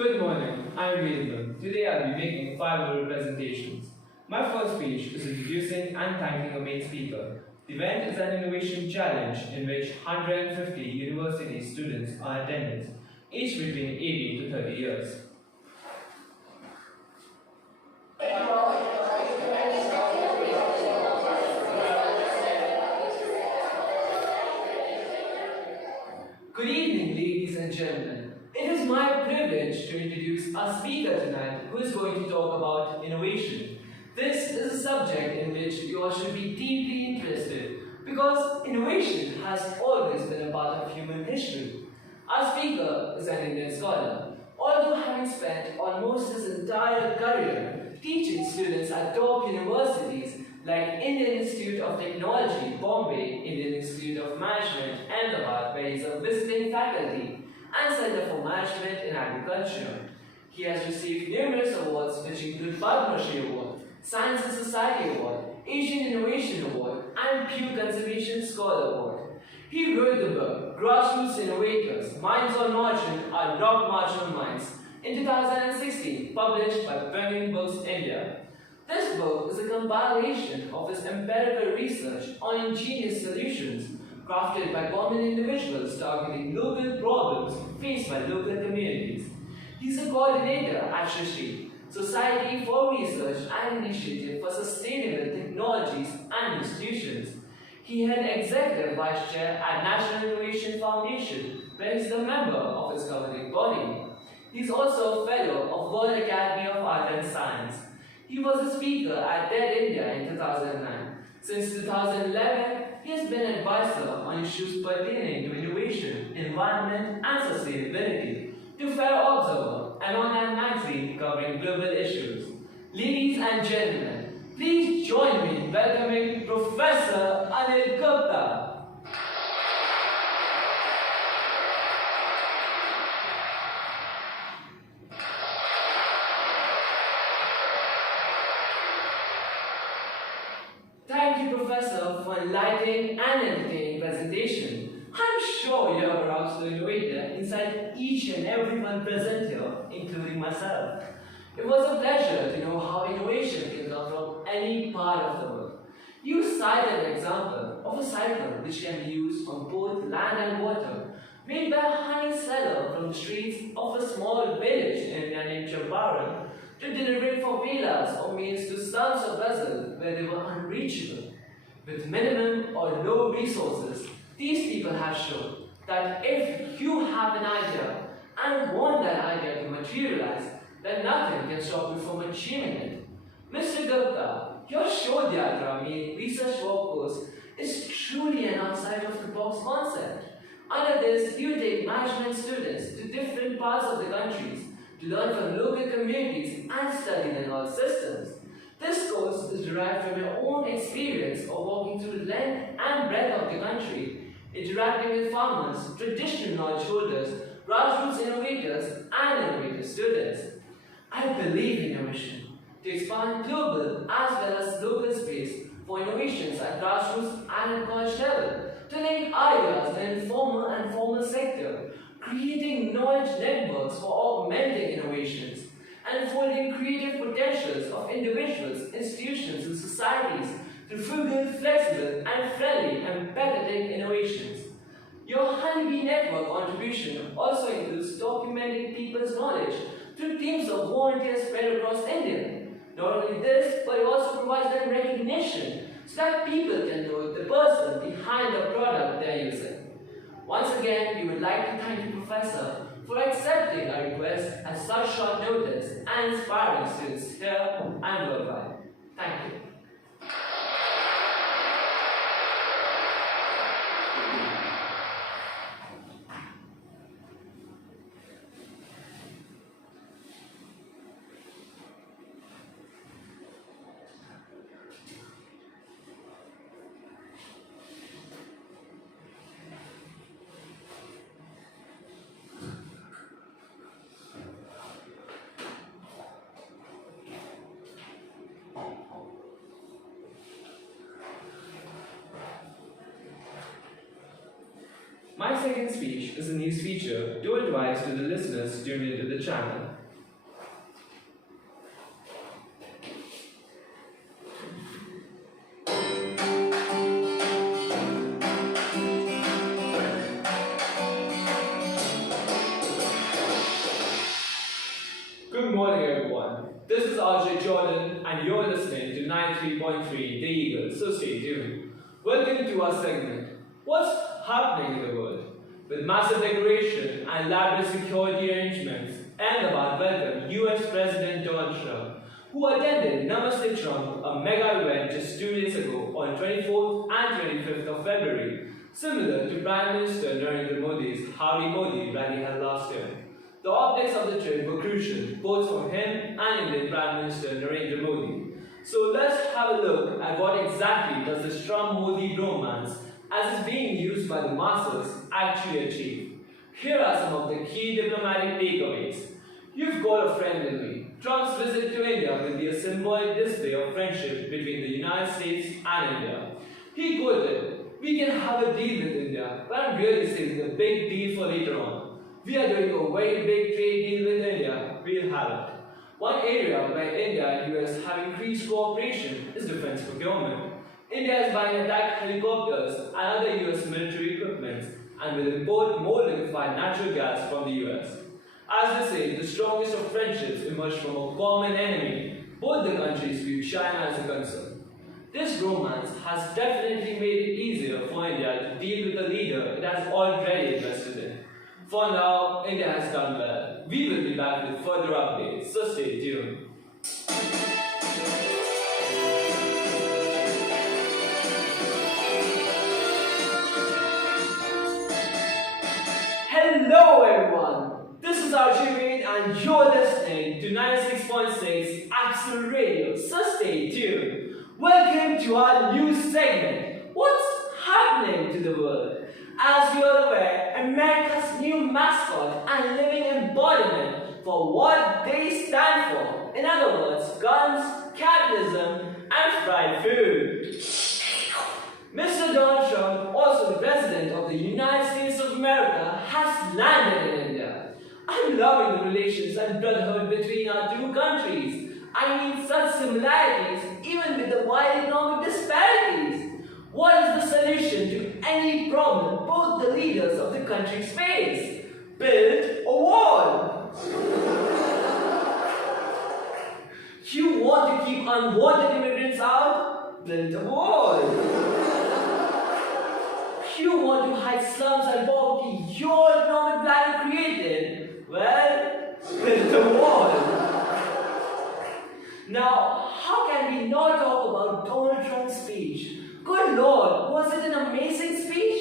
Good morning, I'm Ved Loondh. Today I'll be making 5 oral presentations. My first speech is introducing and thanking a main speaker. The event is an innovation challenge in which 150 university students are attending, each between 18 to 30 years. Good evening, ladies and gentlemen. It is my privilege to introduce our speaker tonight who is going to talk about innovation. This is a subject in which you all should be deeply interested because innovation has always been a part of human history. Our speaker is an Indian scholar, although having spent almost his entire career teaching students at top universities like Indian Institute of Technology, Bombay, Indian Institute of Management, Ahmedabad, where he is a visiting faculty, and Center for Management in Agriculture. He has received numerous awards which include Padma Shri Award, Science and Society Award, Asian Innovation Award, and Pew Conservation Scholar Award. He wrote the book, Grassroots Innovators, Minds on Margin Are Not Marginal Minds, in 2016, published by Penguin Books India. This book is a compilation of his empirical research on ingenious solutions crafted by common individuals targeting local problems faced by local communities. He is a coordinator at Srishti, Society for Research and Initiative for Sustainable Technologies and Institutions. He had Executive Vice Chair at National Innovation Foundation, where he is a member of its governing body. He is also a Fellow of World Academy of Art and Science. He was a speaker at TED India in 2009. Since 2011, he has been an advisor on issues pertaining to innovation, environment, and sustainability to Fair Observer, an online magazine covering global issues. Ladies and gentlemen, please join me in welcoming Professor Anil Gupta. Thank you, Professor, for enlightening and entertaining presentation. I'm sure you have aroused the innovator inside each and every one present here, including myself. It was a pleasure to know how innovation can come from any part of the world. You cited an example of a cycle which can be used on both land and water, made by a honey seller from the streets of a small village in India named Champaran, to deliver it for villas or means to slums of Brazil where they were unreachable. With minimum or low resources, these people have shown that if you have an idea and want that idea to materialize, then nothing can stop you from achieving it. Mr. Gupta, your Shodhyatra meaning research work course is truly an outside of the box concept. Under this, you take management students to different parts of the countries to learn from local communities and study the knowledge systems. This course is derived from your own experience of walking through the length and breadth of the country, interacting with farmers, traditional knowledge holders, grassroots innovators, and innovative students. I believe in your mission to expand global as well as local space for innovations at grassroots and at college level, to link ideas in the informal and formal sector, creating knowledge networks for augmenting innovations, and unfolding creative potentials of individuals, institutions, and societies through frugal, flexible, and friendly, empathetic innovations. Your Honeybee Network contribution also includes documenting people's knowledge through teams of volunteers spread across India. Not only this, but it also provides them recognition so that people can know the person behind the product they are using. Once again, we would like to thank you, Professor, for accepting our request at such short notice and inspiring students here and worldwide. Thank you. My second speech is a news feature told twice to the listeners tuned into the channel. Good morning, everyone. This is RJ Jordan, and you're listening to 93.3 The Eagle, so stay tuned. Welcome to our segment, What's Happening in the World? With massive decoration and elaborate security arrangements, and about welcome US President Donald Trump, who attended Namaste Trump, a mega event just 2 days ago on 24th and 25th of February, similar to Prime Minister Narendra Modi's Howdy Modi rally held last year. The optics of the trip were crucial, both for him and Indian Prime Minister Narendra Modi. So let's have a look at what exactly does this Trump-Modi romance, as it's being used by the masses, actually achieve. Here are some of the key diplomatic takeaways. You've got a friend in me. Trump's visit to India will be a symbolic display of friendship between the United States and India. He quoted, "We can have a deal with India, but I'm really saving a big deal for later on. We are doing a very big trade deal with India. We'll have it." One area where India and US have increased cooperation is defense procurement. India is buying attack helicopters and other US military equipment and will import more liquefied natural gas from the US. As they say, the strongest of friendships emerge from a common enemy. Both the countries view China as a concern. This romance has definitely made it easier for India to deal with a leader it has already invested in. For now, India has done well. We will be back with further updates, so stay tuned. Hello everyone, this is RJ Ved and you're listening to 96.6 ATCL Radio, so stay tuned. Welcome to our new segment, What's Happening to the World? As you are aware, America's new mascot and living embodiment for what they stand for. In other words, guns, capitalism, and fried food. Mr. Donald Trump, also the President of the United States of America, has landed in India. I'm loving the relations and brotherhood between our two countries. I mean, such similarities, even with the wide economic disparities. What is the solution to any problem both the leaders of the countries face? Build a wall. You want to keep unwanted immigrants out? Build a wall. You want to hide slums and poverty your economic plan created? Well, build a wall. Now, how can we not talk about Donald Trump's speech? Good Lord, was it an amazing speech?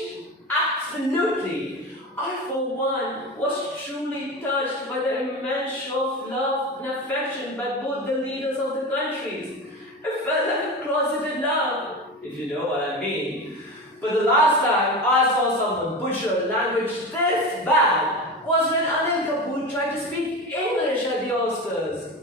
Absolutely. I, for one, was truly touched by the immense show of love and affection by both the leaders of the countries. It felt like a closeted love, if you know what I mean. But the last time I saw someone butcher language this bad was when Anil Kapoor tried to speak English at the Oscars.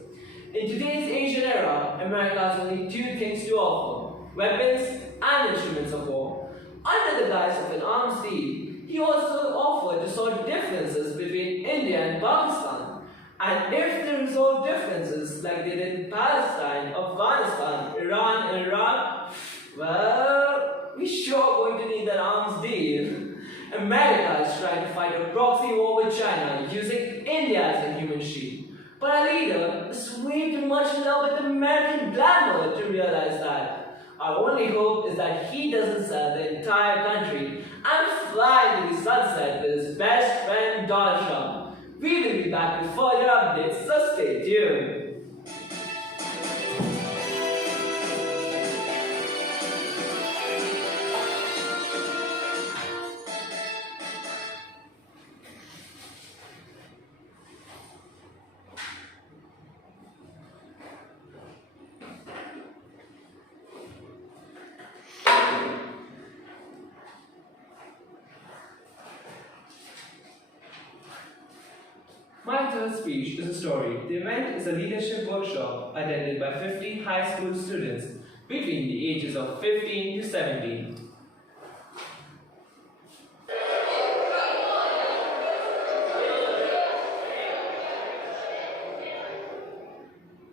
In today's Asian era, America has only two things to offer: weapons and instruments of war. Under the guise of an arms deal, he also offered to sort differences between India and Pakistan. And if they resolve differences like they did in Palestine, Afghanistan, Iran, and Iraq, well, we sure going to need that arms deal. America is trying to fight a proxy war with China using India as a human shield. But our leader is way too much in love with American glamour to realize that. Our only hope is that he doesn't sell the entire country and fly into the sunset with his best friend Donald Trump. We will be back with further updates, so stay tuned. My third speech is a story. The event is a leadership workshop attended by 50 high school students between the ages of 15 to 17.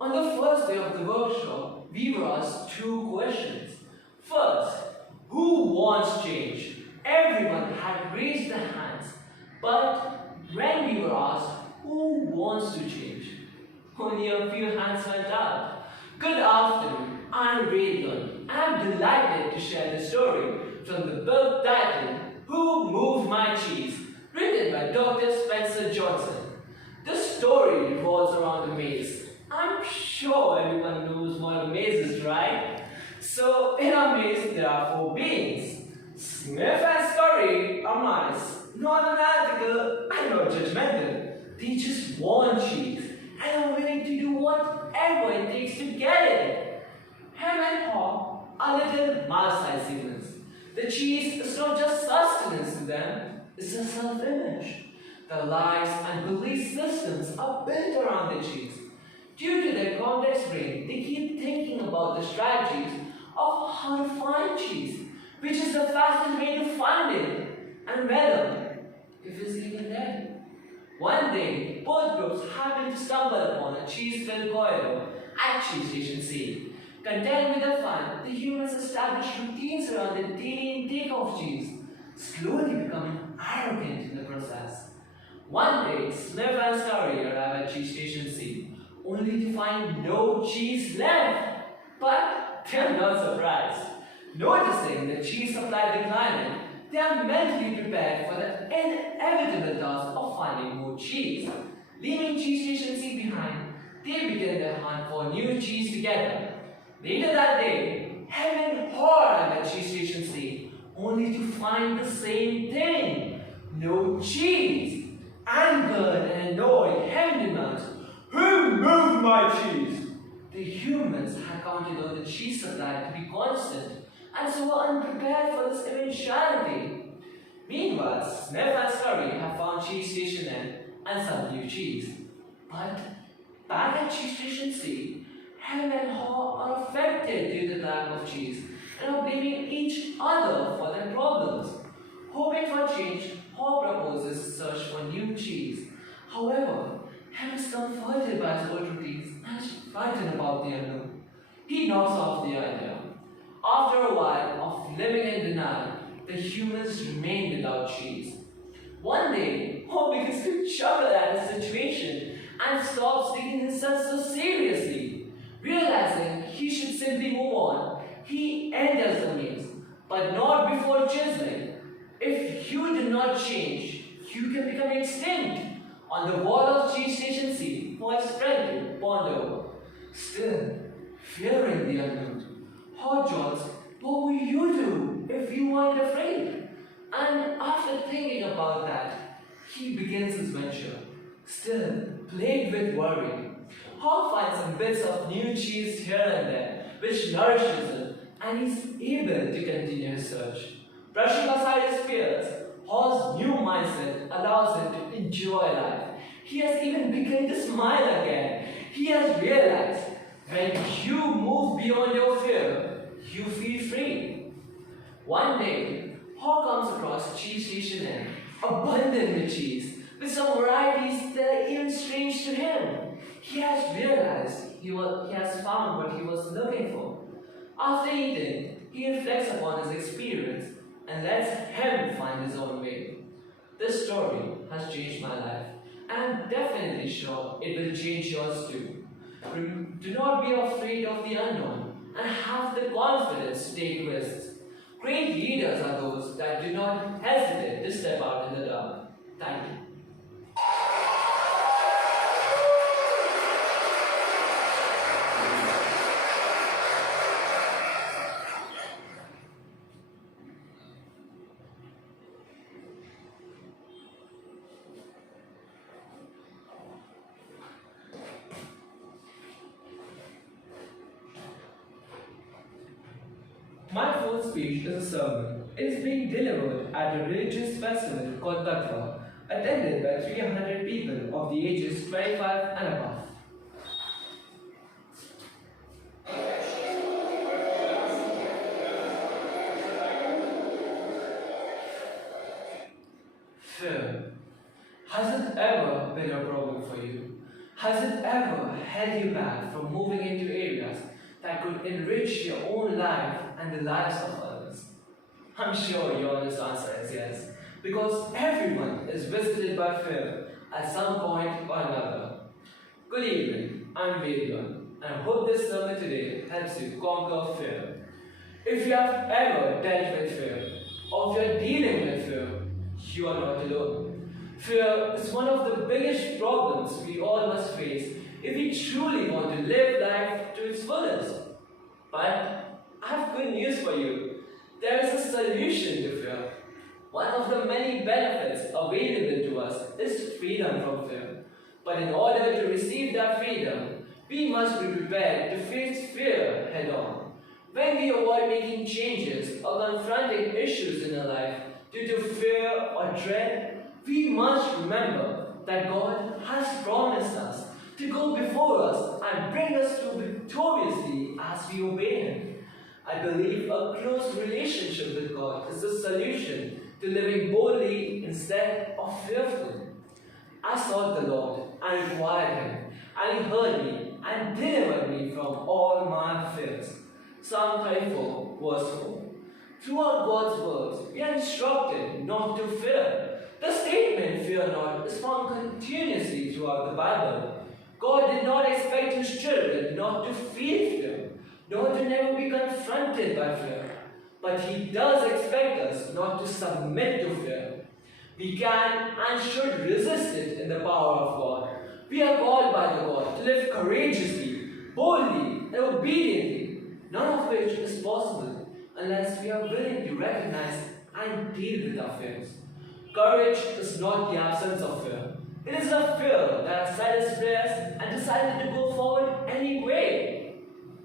On the first day of the workshop, we were asked two questions. First, who wants change? Everyone had raised their hands, but when we were asked who wants to change, only a few hands went up. Good afternoon, I'm Ved Loondh. I'm delighted to share the story from the book titled Who Moved My Cheese, written by Dr. Spencer Johnson. The story revolves around a maze. I'm sure everyone knows what a maze is, right? So, in our maze, there are four beings. Smith and Scurry are mice, not analytical and not judgmental. They just want cheese and are willing to do whatever it takes to get it. Hem and Haw are little mouse-sized humans. The cheese is not just sustenance to them, it's a self-image. Their lives and belief systems are built around the cheese. Due to their complex brain, they keep thinking about the strategies of how to find cheese, which is the fastest way to find it, and whether, if it's even there. One day, both groups happened to stumble upon a cheese-filled corridor at Cheese Station C. Content with the fun, the humans established routines around the daily intake of cheese, slowly becoming arrogant in the process. One day, Smith and Scurry arrive at Cheese Station C, only to find no cheese left. But they are not surprised. Noticing the cheese supply declining, they are mentally prepared for the inevitable task of finding more cheese. Leaving Cheese Station C behind, they begin their hunt for new cheese together. Later that day, Hem and Haw arrive at Cheese Station C, only to find the same thing: no cheese. Angered and annoyed, Hem demands, "Who moved my cheese?" The humans had counted on the cheese supply to be constant, and so were unprepared for this eventuality. Meanwhile, Smith and Scurry have found Cheese Station N and some new cheese. But back at Cheese Station C, Hem and Haw are affected due to the lack of cheese and are blaming each other for their problems. Hoping for change, Haw proposes a search for new cheese. However, Hem is comforted by his old routines and is frightened about the unknown. He knocks off the idea. After a while of living in denial, the humans remain without cheese. One day, Haw begins to chuckle at his situation and stops taking himself so seriously. Realizing he should simply move on, he enters the maze, but not before chiseling. If you do not change, you can become extinct. On the wall of Cheese Station C, Haw is friend to ponder over. Still, fearing the unknown, Haw joins, what would you do if you weren't afraid? And after thinking about that, he begins his venture. Still, plagued with worry, Haw finds some bits of new cheese here and there, which nourishes him, and he's able to continue his search. Brushing aside his fears, Haw's new mindset allows him to enjoy life. He has even begun to smile again. He has realized when you move beyond your fear, you feel free. One day, Haw comes across Cheese Station N, abundant with cheese, with some varieties that are even strange to him. He has realized he has found what he was looking for. After eating, he reflects upon his experience and lets him find his own way. This story has changed my life, and I'm definitely sure it will change yours too. Do not be afraid of the unknown and have the confidence to take risks. Great leaders are those that do not hesitate to step out in the dark. Thank you. My fourth speech is a sermon. It is being delivered at a religious festival called Tattva, attended by 300 people of the ages 25 and above. Fear. Has it ever been a problem for you? Has Has it ever held you back from moving into areas that could enrich your own life and the lives of others? I'm sure your honest answer is yes, because everyone is visited by fear at some point or another. Good evening, I'm Ved Loondh, and I hope this sermon today helps you conquer fear. If you have ever dealt with fear, or if you're dealing with fear, you are not alone. Fear is one of the biggest problems we all must face if we truly want to live life to its fullest. But I have good news for you. There is a solution to fear. One of the many benefits available to us is freedom from fear. But in order to receive that freedom, we must be prepared to face fear head on. When we avoid making changes or confronting issues in our life due to fear or dread, we must remember that God has promised us to go before us and bring us through victoriously as we obey Him. I believe a close relationship with God is the solution to living boldly instead of fearfully. I sought the Lord and inquired Him, and He heard me and delivered me from all my fears. Psalm 34, verse 4. Throughout God's words, we are instructed not to fear. The statement, fear not, is found continuously throughout the Bible. God did not expect His children not to feel fear, nor to never be confronted by fear. But He does expect us not to submit to fear. We can and should resist it in the power of God. We are called by the God to live courageously, boldly, and obediently, none of which is possible unless we are willing to recognize and deal with our fears. Courage is not the absence of fear. It is a fear that has said its prayers and decided to go forward anyway.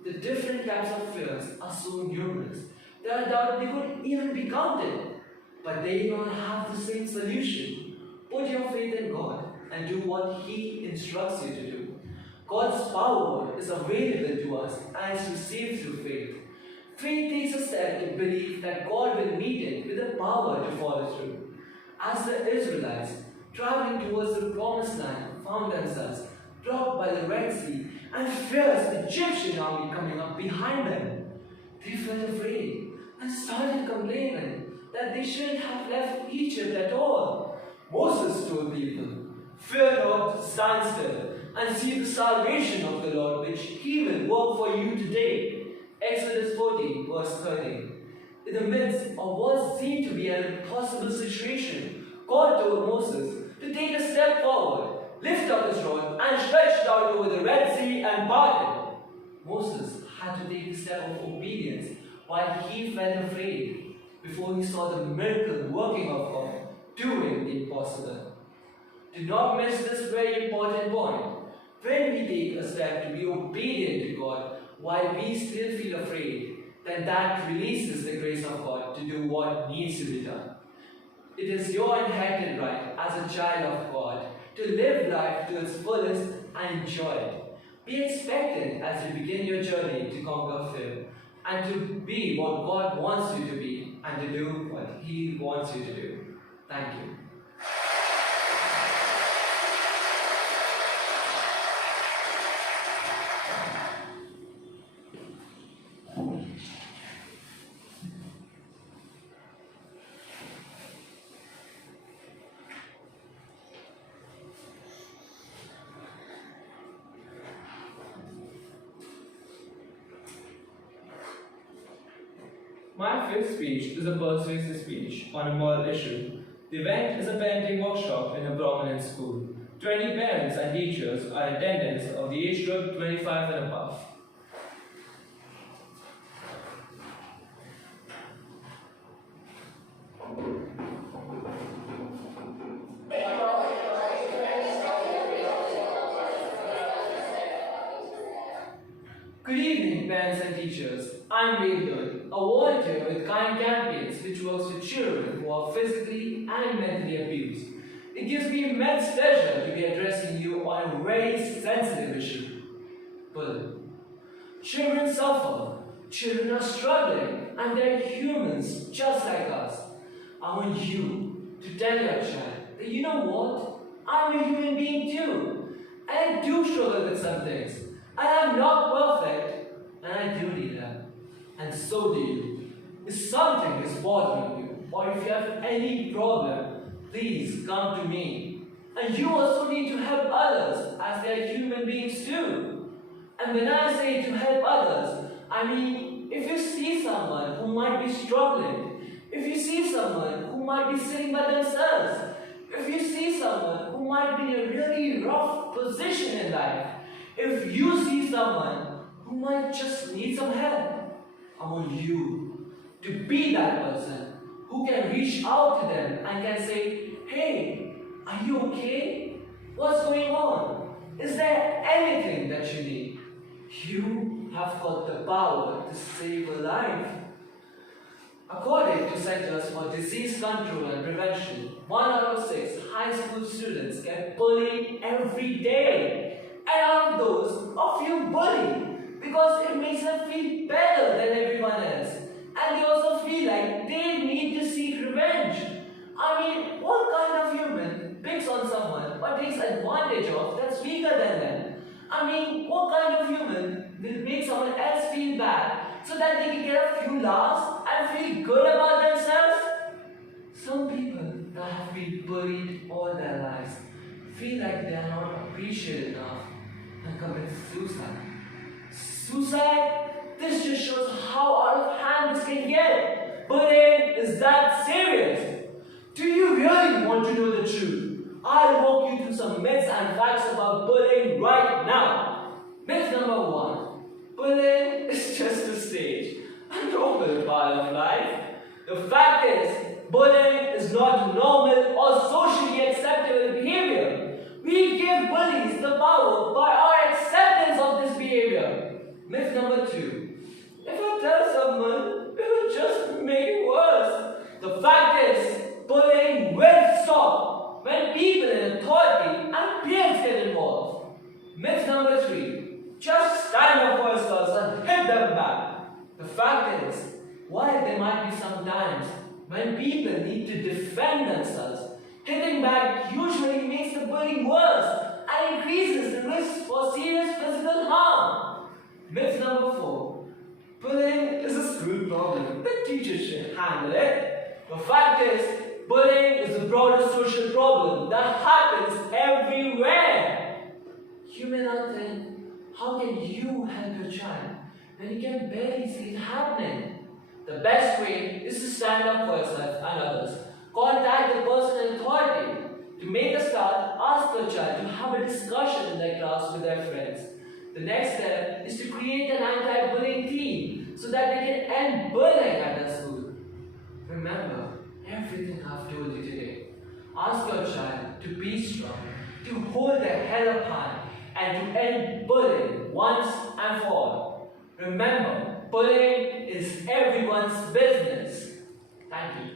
The different types of fears are so numerous that I doubt they could even be counted. But they all have the same solution. Put your faith in God and do what He instructs you to do. God's power is available to us and is received through faith. Faith takes a step to believe that God will meet it with the power to follow through. As the Israelites, traveling towards the promised land, found themselves blocked by the Red Sea and fierce Egyptian army coming up behind them. They felt afraid and started complaining that they shouldn't have left Egypt at all. Moses told people, "Fear not, stand still, and see the salvation of the Lord, which He will work for you today." Exodus 14, verse 13. In the midst of what seemed to be an impossible situation, God told Moses to take a step forward, lift up his rod, and stretch it out over the Red Sea and part it. Moses had to take the step of obedience while he felt afraid before he saw the miracle working of God, doing the impossible. Do not miss this very important point. When we take a step to be obedient to God while we still feel afraid, then that releases the grace of God to do what needs to be done. It is your inherited right as a child of God to live life to its fullest and enjoy it. Be expectant as you begin your journey to conquer fear and to be what God wants you to be and to do what He wants you to do. Thank you. My fifth speech is a persuasive speech on a moral issue. The event is a parenting workshop in a prominent school. 20 parents and teachers are in attendance of the age group 25 and above. Good evening, parents and teachers. I'm Ved Loondh, a volunteer with Kind Campaigns, which works with children who are physically and mentally abused. It gives me immense pleasure to be addressing you on a very sensitive issue. Bullying. Children suffer, children are struggling, and they're humans just like us. I want you to tell your child that, you know what, I'm a human being too. And I do struggle with some things. And I'm not perfect, and I do need help. And so do you. If something is bothering you, or if you have any problem, please come to me. And you also need to help others, as they are human beings too. And when I say to help others, I mean if you see someone who might be struggling, if you see someone who might be sitting by themselves, if you see someone who might be in a really rough position in life, if you see someone who might just need some help, I want you to be that person who can reach out to them and can say, hey, are you okay? What's going on? Is there anything that you need? You have got the power to save a life. According to Centers for Disease Control and Prevention, 1 out of 6 high school students get bullied every day. And out of those, a few bully because it makes them feel better than everyone else. And they also feel like they need to seek revenge. I mean, what kind of human picks on someone or takes advantage of that's weaker than them? I mean, what kind of human will make someone else feel bad so that they can get a few laughs and feel good about themselves? Some people that have been bullied all their lives feel like they are not appreciated enough and commit suicide. Suicide? This just shows how out of hand this can get. Bullying is that serious. Do you really want to know the truth? I'll walk you through some myths and facts about bullying right now. Myth number 1. Bullying is just a stage, a normal part of life. The fact is, bullying is not normal or socially acceptable behavior. We give bullies the power by our acceptance of this behavior. Myth number 2. If I tell someone, it will just make it worse. The fact is, bullying will stop when people in authority and peers get involved. Myth number 3. Just stand up for yourselves and hit them back. The fact is, while there might be some times when people need to defend themselves, hitting back usually makes the bullying worse and increases the risk for serious physical harm. Myth number 4. Bullying is a school problem. The teachers should handle it. The fact is, bullying is a broader social problem that happens everywhere. You may not think, how can you help your child when you can barely see it happening? The best way is to stand up for yourself and others. Contact the person in authority. To make a start, ask your child to have a discussion in their class with their friends. The next step is to create an anti-bullying team so that they can end bullying at their school. Remember everything I've told you today. Ask your child to be strong, to hold their head up high, and to end bullying once and for all. Remember, bullying is everyone's business. Thank you.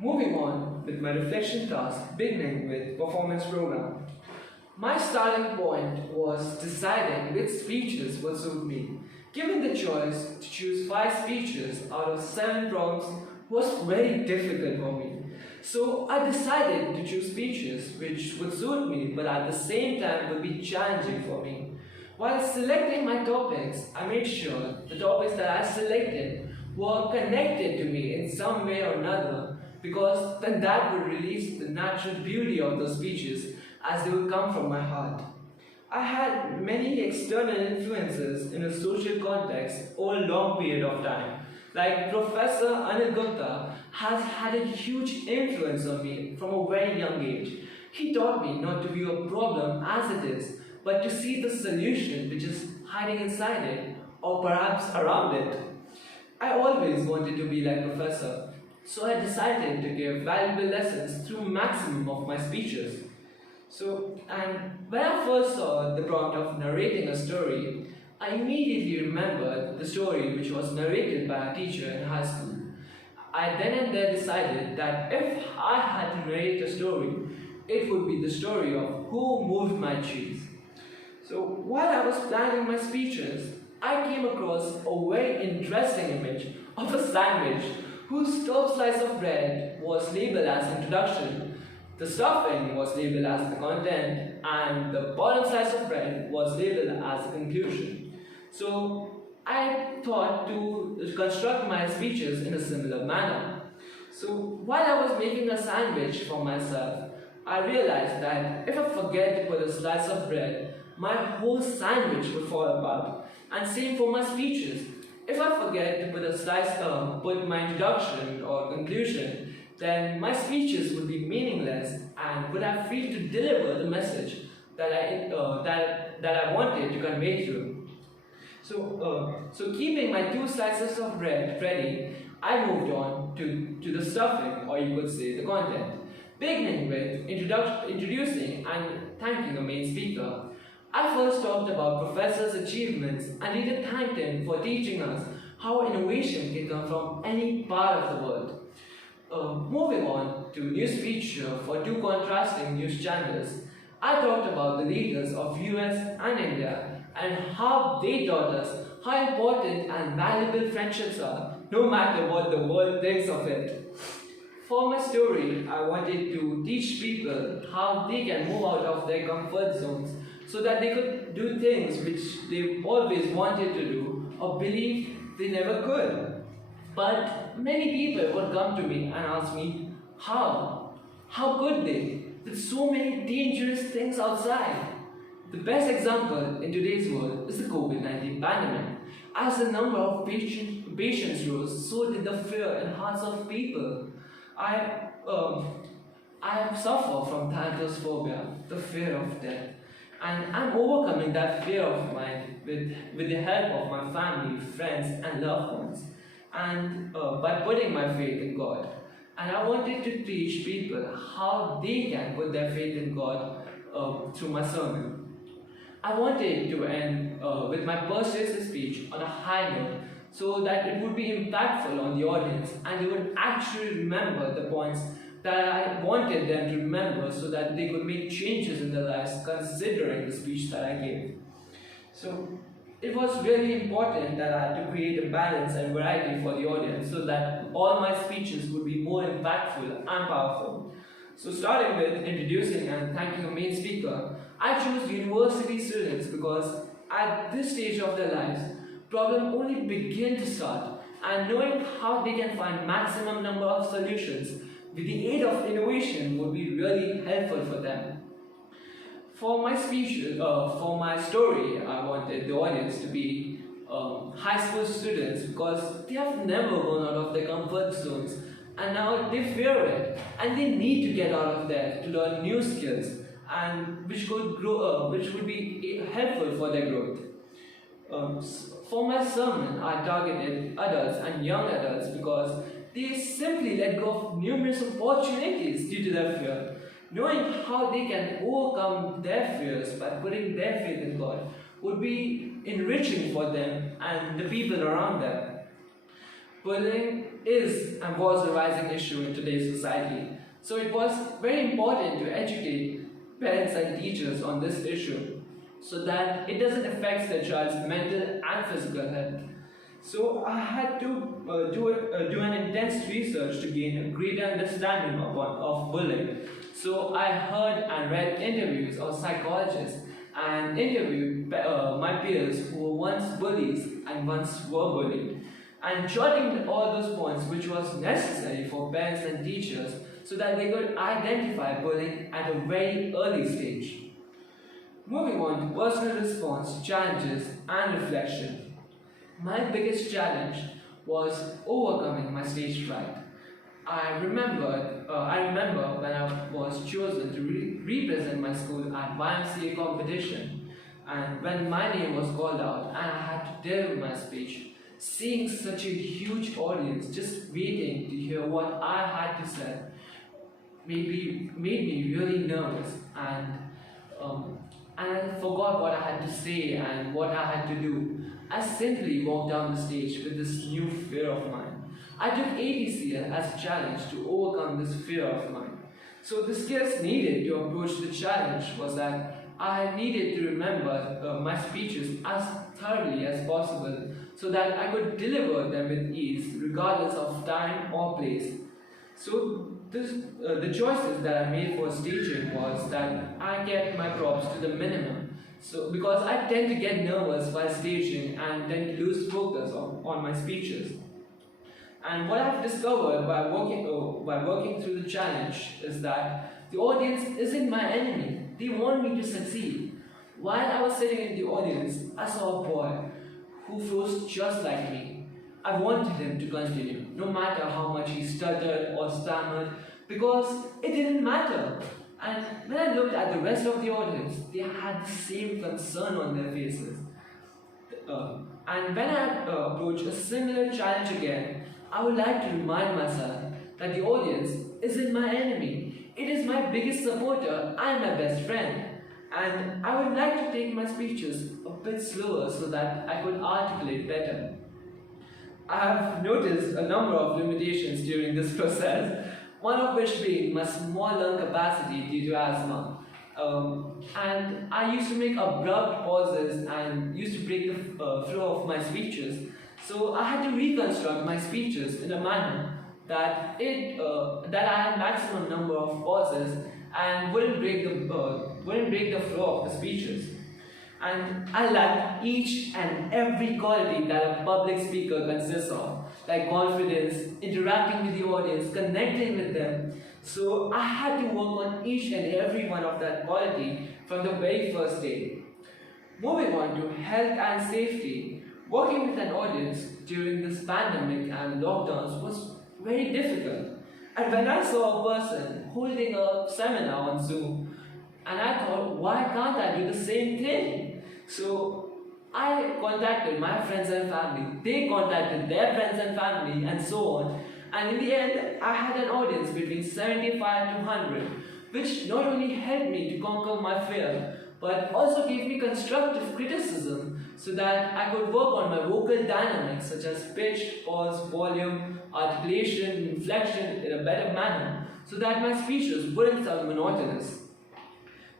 Moving on with my reflection task, beginning with performance program. My starting point was deciding which speeches would suit me. Given the choice to choose 5 speeches out of 7 prompts was very difficult for me. So I decided to choose speeches which would suit me but at the same time would be challenging for me. While selecting my topics, I made sure the topics that I selected were connected to me in some way or another, because then that would release the natural beauty of those speeches as they would come from my heart. I had many external influences in a social context over a long period of time. Like Professor Anil Gupta has had a huge influence on me from a very young age. He taught me not to view a problem as it is, but to see the solution which is hiding inside it, or perhaps around it. I always wanted to be like Professor, so I decided to give valuable lessons through maximum of my speeches. And when I first saw the prompt of narrating a story, I immediately remembered the story which was narrated by a teacher in high school. I then and there decided that if I had to narrate a story, it would be the story of Who Moved My Cheese. So while I was planning my speeches, I came across a very interesting image of a sandwich whose top slice of bread was labeled as introduction, the stuffing was labeled as the content, and the bottom slice of bread was labeled as the conclusion. So I thought to construct my speeches in a similar manner. So while I was making a sandwich for myself, I realized that if I forget to put a slice of bread, my whole sandwich would fall apart. And same for my speeches. If I forget to put my introduction or conclusion, then my speeches would be meaningless and would have failed to deliver the message that I wanted to convey through. So keeping my two slices of bread ready, I moved on to the stuffing, or you could say the content, beginning with introducing and thanking the main speaker. I first talked about Professor's achievements and later thanked him for teaching us how innovation can come from any part of the world. Moving on to news feature for two contrasting news channels, I talked about the leaders of US and India and how they taught us how important and valuable friendships are, no matter what the world thinks of it. For my story, I wanted to teach people how they can move out of their comfort zones so that they could do things which they always wanted to do or believed they never could. But many people would come to me and ask me, how? How could they? With so many dangerous things outside. The best example in today's world is the COVID-19 pandemic. As the number of patients rose, so did the fear in hearts of people. I have suffered from thanatophobia, the fear of death. And I'm overcoming that fear of mine with the help of my family, friends, and loved ones, and by putting my faith in God. And I wanted to teach people how they can put their faith in God through my sermon. I wanted to end with my persuasive speech on a high note so that it would be impactful on the audience and they would actually remember the points that I wanted them to remember so that they could make changes in their lives considering the speech that I gave. So it was really important that I had to create a balance and variety for the audience so that all my speeches would be more impactful and powerful. So starting with introducing and thanking a main speaker, I chose university students because at this stage of their lives, problems only begin to start, and knowing how they can find maximum number of solutions with the aid of innovation would be really helpful for them. For my speech, for my story, I wanted the audience to be high school students because they have never gone out of their comfort zones and now they fear it and they need to get out of there to learn new skills and which would be helpful for their growth. For my sermon, I targeted adults and young adults because they simply let go of numerous opportunities due to their fear. Knowing how they can overcome their fears by putting their faith in God would be enriching for them and the people around them. Bullying is and was a rising issue in today's society, so it was very important to educate parents and teachers on this issue so that it doesn't affect their child's mental and physical health. So I had to do an intense research to gain a greater understanding of bullying. So I heard and read interviews of psychologists and interviewed my peers who were once bullies and once were bullied, and jotting all those points which was necessary for parents and teachers so that they could identify bullying at a very early stage. Moving on to personal response, challenges and reflection. My biggest challenge was overcoming my stage fright. I remember when I was chosen to represent my school at YMCA competition, and when my name was called out and I had to deliver my speech, seeing such a huge audience just waiting to hear what I had to say made me really nervous, and I forgot what I had to say and what I had to do. I simply walked down the stage with this new fear of mine. I took ATCL as a challenge to overcome this fear of mine. So the skills needed to approach the challenge was that I needed to remember my speeches as thoroughly as possible so that I could deliver them with ease regardless of time or place. So the choices that I made for staging was that I kept my props to the minimum. So because I tend to get nervous while staging and tend to lose focus on my speeches. And what I've discovered by working through the challenge is that the audience isn't my enemy. They want me to succeed. While I was sitting in the audience, I saw a boy who froze just like me. I wanted him to continue, no matter how much he stuttered or stammered, because it didn't matter. And when I looked at the rest of the audience, they had the same concern on their faces. And when I approach a similar challenge again, I would like to remind myself that the audience isn't my enemy. It is my biggest supporter and my best friend. And I would like to take my speeches a bit slower so that I could articulate better. I have noticed a number of limitations during this process, one of which being my small lung capacity due to asthma. And I used to make abrupt pauses and used to break the flow of my speeches. So I had to reconstruct my speeches in a manner that I had maximum number of pauses and wouldn't break the flow of the speeches. And I lacked each and every quality that a public speaker consists of, like confidence, interacting with the audience, connecting with them. So I had to work on each and every one of that quality from the very first day. Moving on to health and safety, working with an audience during this pandemic and lockdowns was very difficult. And when I saw a person holding a seminar on Zoom, and I thought, why can't I do the same thing? So I contacted my friends and family, they contacted their friends and family, and so on. And in the end, I had an audience between 75 to 100, which not only helped me to conquer my fear, but also gave me constructive criticism so that I could work on my vocal dynamics such as pitch, pause, volume, articulation, inflection in a better manner so that my speeches wouldn't sound monotonous.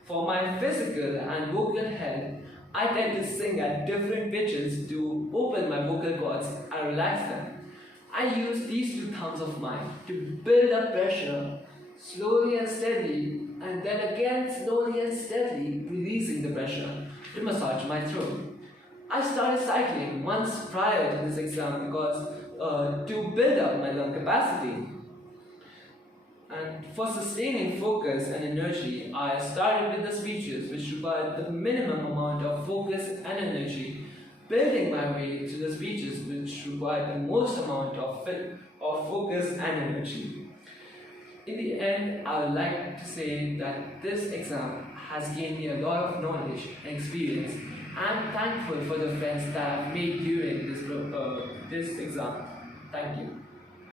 For my physical and vocal health, I tend to sing at different pitches to open my vocal cords and relax them. I use these two thumbs of mine to build up pressure slowly and steadily, and then again slowly and steadily releasing the pressure to massage my throat. I started cycling months prior to this exam because to build up my lung capacity. And for sustaining focus and energy, I started with the speeches which required the minimum amount of focus and energy, building my way to the speeches which required the most amount of focus and energy. In the end, I would like to say that this exam has gained me a lot of knowledge and experience. I'm thankful for the friends that I've made during this exam. Thank you.